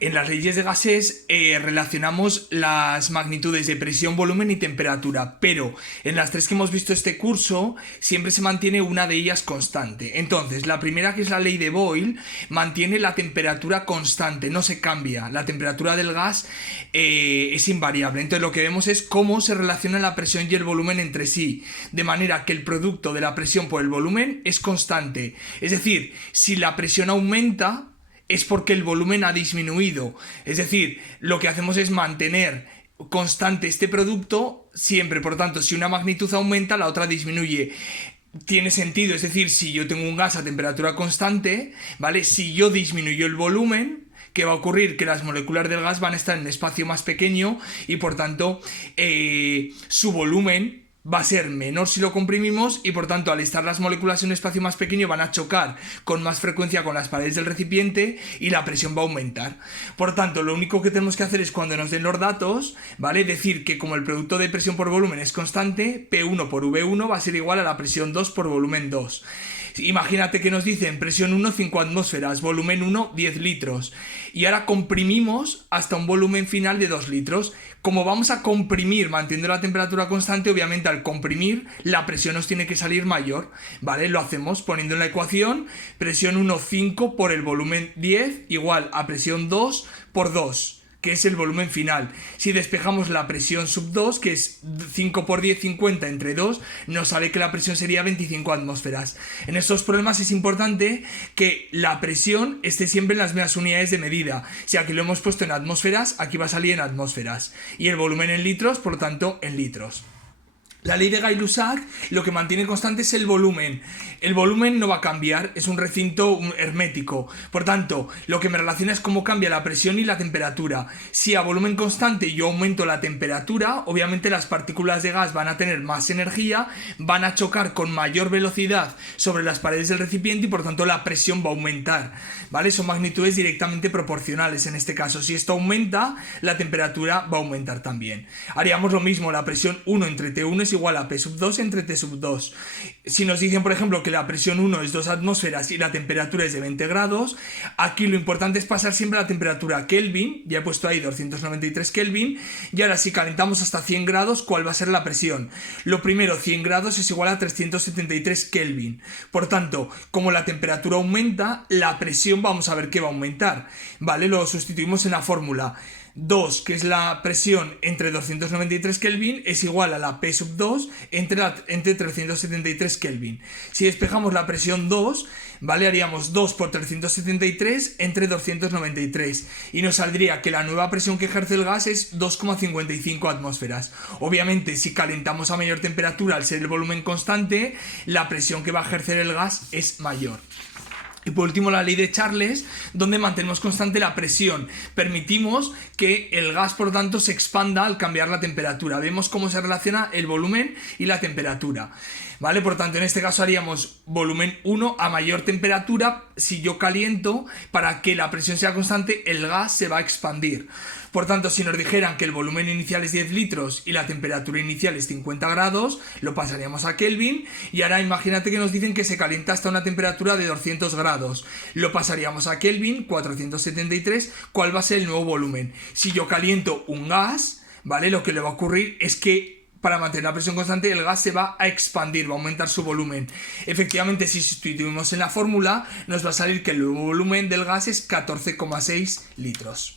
En las leyes de gases relacionamos las magnitudes de presión, volumen y temperatura, pero en las tres que hemos visto este curso siempre se mantiene una de ellas constante. Entonces, la primera, que es la ley de Boyle, mantiene la temperatura constante, no se cambia. La temperatura del gas es invariable. Entonces, lo que vemos es cómo se relacionan la presión y el volumen entre sí, de manera que el producto de la presión por el volumen es constante. Es decir, si la presión aumenta, es porque el volumen ha disminuido. Es decir, lo que hacemos es mantener constante este producto siempre. Por tanto, si una magnitud aumenta, la otra disminuye. Tiene sentido, es decir, si yo tengo un gas a temperatura constante, ¿vale? Si yo disminuyo el volumen, ¿qué va a ocurrir? Que las moléculas del gas van a estar en un espacio más pequeño y por tanto su volumen va a ser menor si lo comprimimos y por tanto al estar las moléculas en un espacio más pequeño van a chocar con más frecuencia con las paredes del recipiente y la presión va a aumentar. Por tanto, lo único que tenemos que hacer es, cuando nos den los datos, ¿vale?, decir que como el producto de presión por volumen es constante, P1 por V1 va a ser igual a la presión 2 por volumen 2. Imagínate que nos dicen presión 1, 5 atmósferas, volumen 1, 10 litros. Y ahora comprimimos hasta un volumen final de 2 litros. Como vamos a comprimir manteniendo la temperatura constante, obviamente al comprimir la presión nos tiene que salir mayor, ¿vale? Lo hacemos poniendo en la ecuación presión 1, 5 por el volumen 10 igual a presión 2 por 2. Que es el volumen final. Si despejamos la presión sub 2, que es 5 por 10, 50 entre 2, nos sale que la presión sería 25 atmósferas. En estos problemas es importante que la presión esté siempre en las mismas unidades de medida. Si aquí lo hemos puesto en atmósferas, aquí va a salir en atmósferas. Y el volumen en litros, por lo tanto, en litros. La ley de Gay-Lussac lo que mantiene constante es el volumen. El volumen no va a cambiar, es un recinto hermético. Por tanto, lo que me relaciona es cómo cambia la presión y la temperatura. Si a volumen constante yo aumento la temperatura, obviamente las partículas de gas van a tener más energía, van a chocar con mayor velocidad sobre las paredes del recipiente y por tanto la presión va a aumentar, ¿vale? Son magnitudes directamente proporcionales en este caso. Si esto aumenta, la temperatura va a aumentar también. Haríamos lo mismo, la presión 1 entre T1 es igual a P sub 2 entre T sub 2. Si nos dicen, por ejemplo, que la presión 1 es 2 atmósferas y la temperatura es de 20 grados, aquí lo importante es pasar siempre a la temperatura Kelvin. Ya he puesto ahí 293 Kelvin. Y ahora, si calentamos hasta 100 grados, ¿cuál va a ser la presión? Lo primero, 100 grados es igual a 373 Kelvin. Por tanto, como la temperatura aumenta, la presión vamos a ver que va a aumentar, ¿vale? Lo sustituimos en la fórmula. 2, que es la presión entre 293 Kelvin, es igual a la P sub 2 entre 373 Kelvin. Si despejamos la presión 2, ¿vale?, haríamos 2 por 373 entre 293 y nos saldría que la nueva presión que ejerce el gas es 2,55 atmósferas. Obviamente, si calentamos a mayor temperatura, al ser el volumen constante, la presión que va a ejercer el gas es mayor. Y por último, la ley de Charles, donde mantenemos constante la presión. Permitimos que el gas, por lo tanto, se expanda al cambiar la temperatura. Vemos cómo se relaciona el volumen y la temperatura, ¿vale? Por tanto, en este caso haríamos volumen 1 a mayor temperatura. Si yo caliento, para que la presión sea constante, el gas se va a expandir. Por tanto, si nos dijeran que el volumen inicial es 10 litros y la temperatura inicial es 50 grados, lo pasaríamos a Kelvin. Y ahora imagínate que nos dicen que se calienta hasta una temperatura de 200 grados. Lo pasaríamos a Kelvin, 473. ¿Cuál va a ser el nuevo volumen? Si yo caliento un gas, ¿vale?, lo que le va a ocurrir es que para mantener la presión constante el gas se va a expandir, va a aumentar su volumen. Efectivamente, si sustituimos en la fórmula, nos va a salir que el nuevo volumen del gas es 14,6 litros.